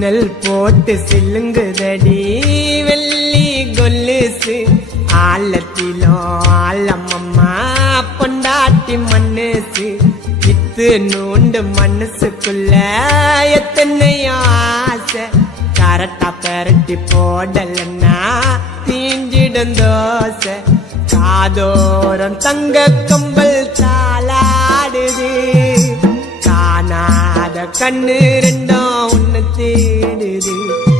signal போட்டு சில்லுங்குதடி வெள்ளி கொலுசு ஆழத்திலும் ஆழமம்மா பொண்டாட்டி மனசு இத்து நூண்டு மனசுக்குள்ள எத்தனையோ ஆசை கரெக்டா பெரட்டி போடலன்னா தீஞ்சிடும் தோசை காதோரம் தங்க கம்பல் தாளாடுது காணாத கண்ணு ரெண்டும் உன்னை தேடுது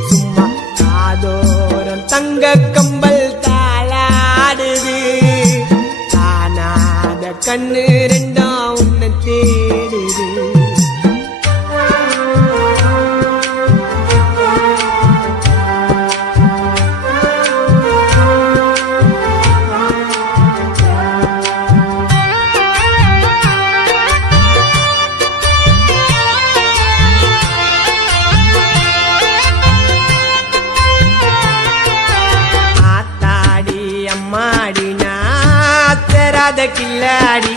சும்மா காதோரம் தங்க கம்பல் தாளாடுது காணாத கண்ணு ரெண்டும் உன்னை தேடுது கில்லாடி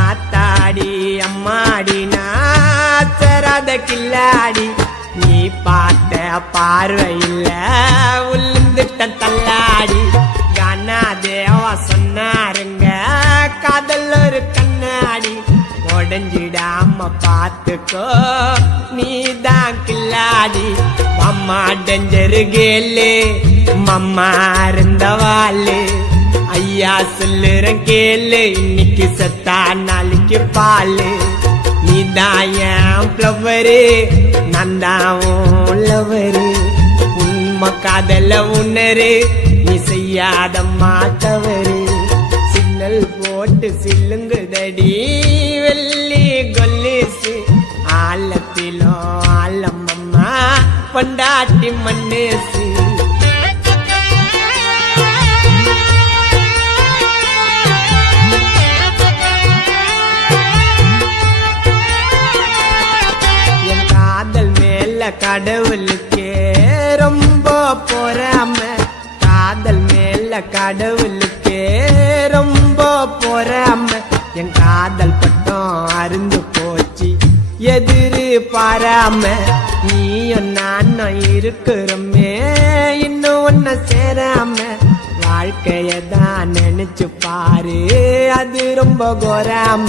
ஆத்தாடி அம்மாடி நாச்சராத கில்லாடி நீ பார்த்த பார்வையில் உளுந்துட்ட தள்ளாடி கானா தேவா சொன்னாருங்க காதல் ஒரு கண்ணாடி உடஞ்சிடாம பார்த்துக்கோ நீதான் கில்லாடி மம்மா டெஞ்சரு கேளு மம்மா இருந்தவாளு ஐயா சொல்லுறேன் கேளு இன்னைக்கு சத்தா நாளைக்கு பாலு நீதான் என் ஃப்ளவரு நான் தான் லவரு உண்மை காதல உணரு நீ செய்யாத மாத்தவரு சிக்னல் போட்டு சில்லுங்குதடி வெள்ளி கொலுசு ஆழத்திலும் ஆழமம்மா பொண்டாட்டி மனசு கடவுளுக்கே ரொம்ப பொறாம காதல் மேல கடவுளுக்கே ரொம்ப பொறாம என் காதல் பட்டம் அருந்து போச்சு எதிரு பாராம நீயும் நானும் இருக்கிறோமே இன்னும் ஒன்ன சேராம வாழ்க்கையதான் நினைச்சு பாரு அது ரொம்ப கோராம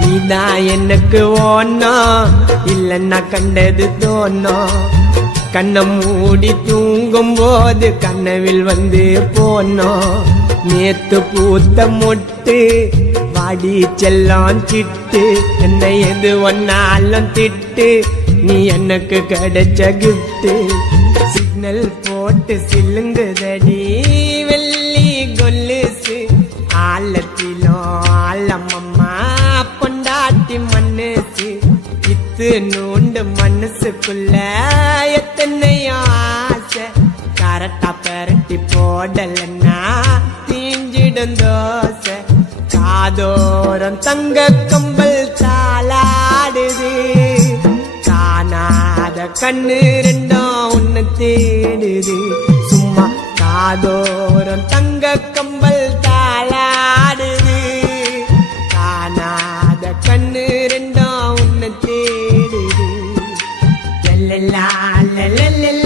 நீதான் எனக்கு ஓணும் இல்லன்னா கண்டது தோணும் கண்ணை மூடி தூங்கும் போது கனவில் வந்து போனோம் நேத்து பூத்த மொட்டு வாடி செல்லம் சிட்டு என்னை எது ஒன்னாலும் திட்டு நீ எனக்கு கிடைச்ச கிஃப்ட் சிக்னல் போட்டு சில்லுங்குதடி வெள்ளி கொலுசு ஆழத்திலும் ஆழமம்மா பொண்டாட்டி மனசு இத்து நூண்டு மனசுக்குள்ள எத்தனையோ ஆசை கரெக்டா பெரட்டி போடலன்னா தீஞ்சிடும் தோசை காதோரம் தங்க கம்பல் தாளாடுது காணாத கண்ணு ரெண்டும் உன்னை தேடுது சும்மா காதோரம் தங்க கம்பல் தாளாடுது காணாத கண்ணு ரெண்டும் உன்னை தேடுது லல்லா லல்லா